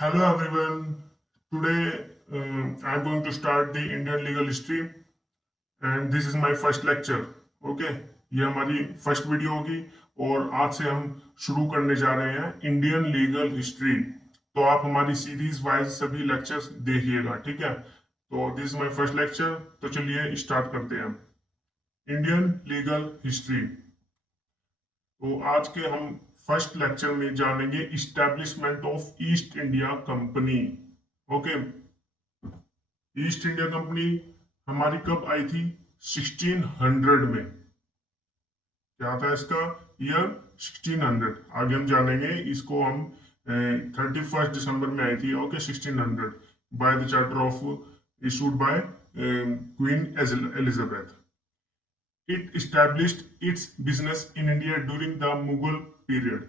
Hello everyone. Today I'm going to start the Indian legal history and this is my first lecture. Okay, ये हमारी first video होगी और आज से हम शुरू करने जा रहे हैं इंडियन लीगल हिस्ट्री। तो आप हमारी सीरीज वाइज सभी लेक्चर्स देखिएगा, ठीक है। तो this is my first lecture. तो चलिए स्टार्ट करते हैं इंडियन लीगल हिस्ट्री। तो आज के हम फर्स्ट लेक्चर में जानेंगे establishment of east India company. Okay, east India company हमारी कब आई थी? 1600 में। क्या था इसका ईयर? 1600। आगे हम जानेंगे इसको। हम 31 दिसंबर में आई थी। Okay, 1600 by the charter of issued by queen Elizabeth. It established its business in India during the Mughal period।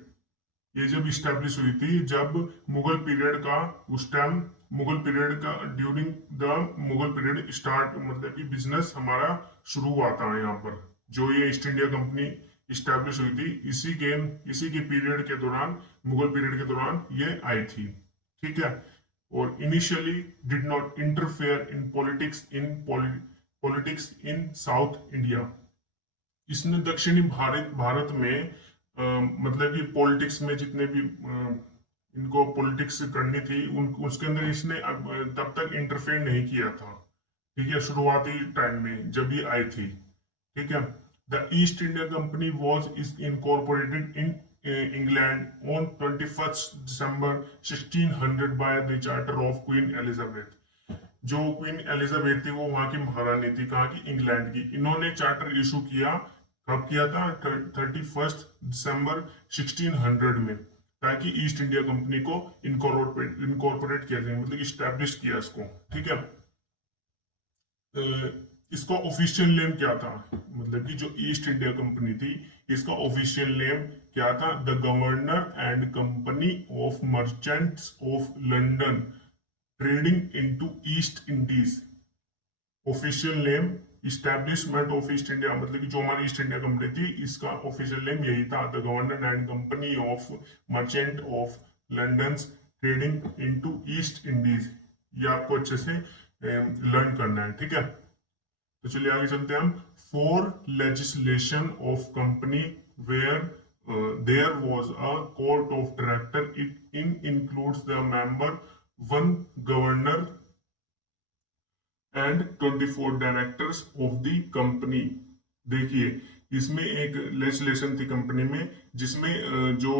ये जब स्टैब्लिश हुई थी, जब मुगल पीरियड का, उस टाइम मुगल पीरियड का, during the Mughal period start, मतलब कि बिजनेस हमारा शुरू हुआ था यहाँ पर। जो ये ईस्ट इंडिया कंपनी स्टैब्लिश हुई थी, इसी के पीरियड के दौरान, मुगल पीरियड के दौरान ये आई थी, ठीक है। और initially did not interfere in politics in south India. इसने दक्षिणी भारत भारत में मतलब कि पॉलिटिक्स में जितने भी इनको पॉलिटिक्स करनी थी, उन उसके अंदर इसने तब तक इंटरफेयर नहीं किया था, ठीक है, शुरुआती टाइम में जब ये आई थी, ठीक है। The east India company was is incorporated in England on 21 December 1600 by the charter of queen Elizabeth. जो क्वीन एलिजाबेथ थी वो वहां की महारानी थी, कहाँ की? इंग्लैंड की। इन्होंने चार्टर इशू किया। कब किया था? 31 दिसंबर 1600 में, ताकि ईस्ट इंडिया कंपनी को इनकॉर्पोरेट किया जाए, मतलब इस्टेब्लिश किया इसको, ठीक है। इसका ऑफिशियल नेम क्या था? मतलब कि जो ईस्ट इंडिया कंपनी थी, इसका ऑफिशियल नेम क्या था? The governor and company of merchants of London trading into east Indies. Official name establishment of east India, मतलब कि जो हमारी ईस्ट इंडिया कंपनी थी, इसका ऑफिशियल नेम यही था, the governor and company of merchant of London trading into east Indies. ये आपको अच्छे से लर्न करना है, ठीक है। तो चलिए आगे चलते हैं हम। For legislation of company where there was a court of director, it includes the member, one governor and 24 directors of the company. देखिए, इसमें एक लेजिस्लेशन थी कंपनी में, जिसमें जो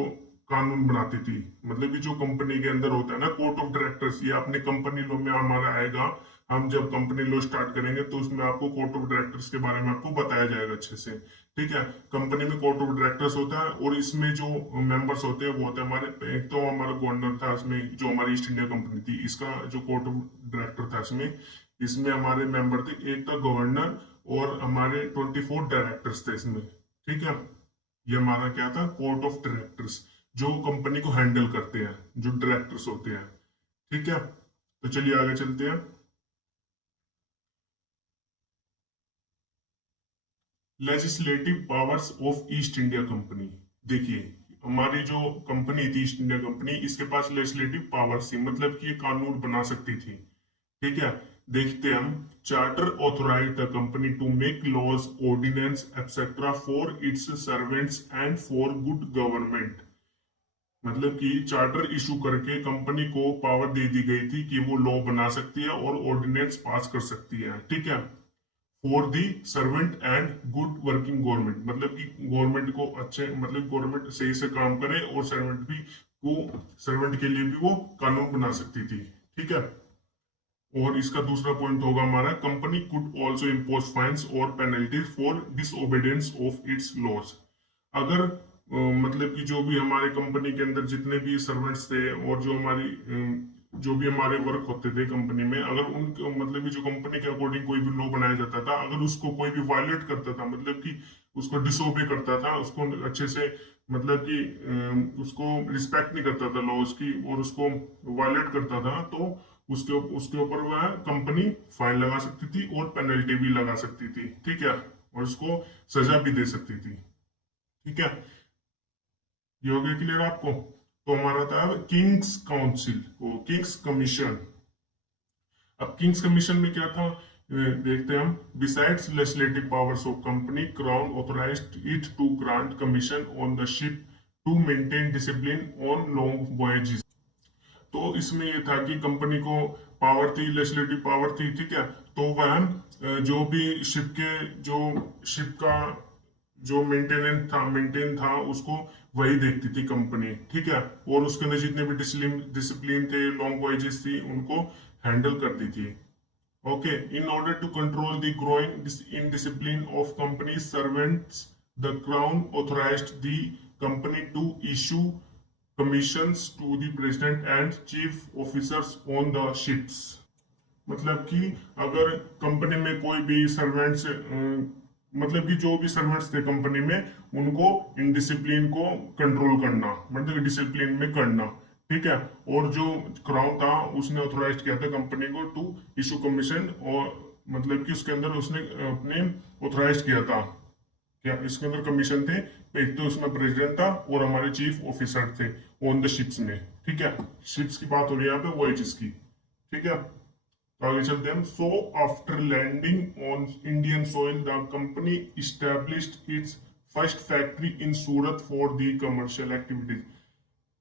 कानून बनाती थी, मतलब कि जो कंपनी के अंदर होता है ना कोर्ट ऑफ डायरेक्टर्स, ये अपने कंपनी लॉ में हमारा आएगा। हम जब कंपनी लॉ स्टार्ट करेंगे तो उसमें आपको कोर्ट ऑफ डायरेक्टर्स के बारे में आपको बताया जाएगा अच्छे से, ठीक है। कंपनी में कोर्ट ऑफ डायरेक्टर्स होता है और इसमें जो मेंबर्स होते हैं वो होते हैं हमारे, एक तो हमारा गवर्नर था इसमें, जो हमारी ईस्ट इंडिया कंपनी थी, इसका जो कोर्ट ऑफ डायरेक्टर था इसमें, इसमें हमारे मेंबर थे, एक तो गवर्नर और हमारे 24 डायरेक्टर्स थे इसमें, ठीक है। ये हमारा क्या था? कोर्ट ऑफ डायरेक्टर्स, जो कंपनी को हैंडल करते हैं, जो डायरेक्टर्स होते हैं, ठीक है। तो चलिए आगे चलते हैं। Legislative powers of east India company. देखिए, हमारी जो कंपनी थी ईस्ट इंडिया कंपनी, इसके पास लेजिस्लेटिव पावर्स थी, मतलब कि ये कानून बना सकती थी, ठीक है। देखते हैं हम। Charter authorise the company to make laws, ordinance etcetera for its servants and for good government. मतलब कि चार्टर इशू करके कंपनी को पावर दे दी गई थी कि वो लॉ बना सकती है और ऑर्डिनेंस पास कर सकती है, ठीक है। For the servant and good working government, मतलब कि गवर्नमेंट को अच्छे, मतलब गवर्नमेंट सही से काम करे और सर्वेंट के लिए भी वो कानून बना सकती थी, ठीक है। और इसका दूसरा पॉइंट होगा हमारा, company could also impose fines और penalties for disobedience of its laws. अगर मतलब कि जो भी हमारे कंपनी के अंदर जितने भी सर्वेंट्स थे और जो हमारी जो भी हमारे वर्क होते थे कंपनी में, अगर उन मतलब कि जो कंपनी के अकॉर्डिंग कोई भी लॉ बनाया जाता था, अगर उसको कोई भी वायलेट करता था, मतलब कि उसको डिसोबे करता था, उसको अच्छे से, मतलब कि उसको रिस्पेक्ट नहीं करता था लॉज की और उसको वायलेट करता था, तो उसके उसके ऊपर वह कंपनी फाइन लगा सकती थी और पेनल्टी भी लगा सकती थी, ठीक है, और उसको सजा भी दे सकती थी, ठीक है। ये हो गया क्लियर आपको? तो हमारा था किंग्स काउंसिल, किंग्स कमीशन। अब किंग्स कमीशन में क्या था, देखते हैं हम। Besides legislative powers of company, crown authorised it to grant commission on the ship to maintain discipline on long voyages. तो इसमें ये था कि कंपनी को पावर थी, लेजिस्लेटिव पावर थी, ठीक है। तो वह जो भी शिप के जो शिप का जो मेंटेन था उसको वही देखती थी कंपनी, ठीक है। और उसके अंदर जितने भी डिसिप्लिन थे, लॉन्ग वॉयजेस थी, उनको हैंडल करती थी। Okay, in order to control the growing indiscipline of company servants, the crown authorized the company to issue commissions to the president and chief officers on the ships। मतलब कि अगर company में कोई भी सर्वेंट्स, मतलब कि जो भी सर्वेंट्स थे कंपनी में, उनको इनडिसिप्लिन को कंट्रोल करना, मतलब डिसिप्लिन में करना, ठीक है। और जो क्राउन था उसने ऑथोराइज किया था कंपनी को टू इशू कमीशन, और मतलब कि उसके अंदर उसने अपने ऑथोराइज किया था, क्या इसके अंदर कमीशन थे। एक तो उसमें प्रेसिडेंट था और हमारे चीफ ऑफिसर थे ऑन द शिप्स में, ठीक है। शिप्स की बात हो रही है यहाँ पे, वॉयजेस की, ठीक है। तो आगे चलते हैं हम। So after landing on Indian soil the company established its first factory in Surat for the commercial activities.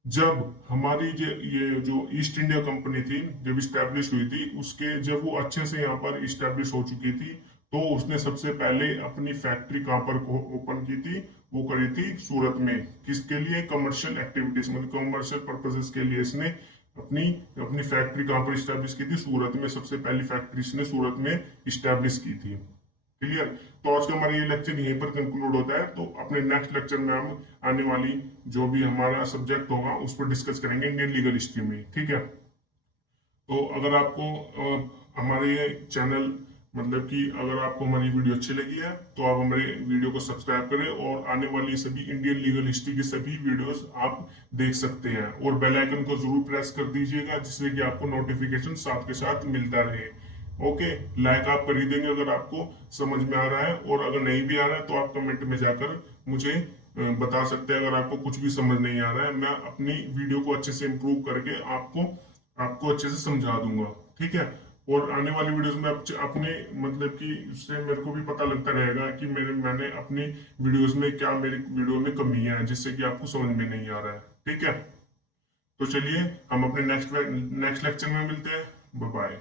जब हमारी ये जो ईस्ट इंडिया कंपनी थी, जब इस्टेब्लिश हुई थी, उसके जब वो अच्छे से यहाँ पर इस्टेब्लिश हो चुकी थी, तो उसने सबसे पहले अपनी फैक्ट्री कहाँ पर ओपन की थी, वो करी थी सूरत में। किसके लिए? कमर्शियल एक्टिविटीज, मतलब कमर्शियल पर्पसेस के लिए इसने अपनी अपनी फैक्ट्री कहाँ पर इस्टेब्लिश की थी? सूरत में। सबसे पहली फैक्ट्री इसने सूरत में इस्टेब्लिश की थी। क्लियर? तो आज का हमारा ये लेक्चर यहीं पर कंक्लूड होता है। तो अपने नेक्स्ट लेक्चर में हम आने वाली जो भी हमारा सब्जेक्ट होगा उस पर डिस्कस करेंगे इंडियन लीगल हिस्ट्री में, ठीक है। तो अगर आपको हमारे ये चैनल, मतलब कि अगर आपको हमारी वीडियो अच्छी लगी है तो आप हमारे वीडियो को सब्सक्राइब करें, और आने वाली सभी इंडियन लीगल हिस्ट्री की सभी वीडियोस आप देख सकते हैं। और बेल आइकन को जरूर प्रेस कर दीजिएगा, जिससे कि आपको नोटिफिकेशन साथ के साथ मिलता रहे। ओके, लाइक आप कर ही देंगे अगर आपको समझ में आ रहा है, और अगर नहीं भी आ रहा है तो आप कमेंट में जाकर मुझे बता सकते हैं। अगर आपको कुछ भी समझ नहीं आ रहा है, मैं अपनी वीडियो को अच्छे से इम्प्रूव करके आपको आपको अच्छे से समझा दूंगा, ठीक है। और आने वाली वीडियोस में अपने, मतलब कि उससे मेरे को भी पता लगता रहेगा कि मैंने अपनी वीडियोस में क्या, मेरी वीडियो में कमियां हैं जिससे कि आपको समझ में नहीं आ रहा है, ठीक है। तो चलिए हम अपने नेक्स्ट नेक्स्ट लेक्चर में मिलते हैं। Bye bye.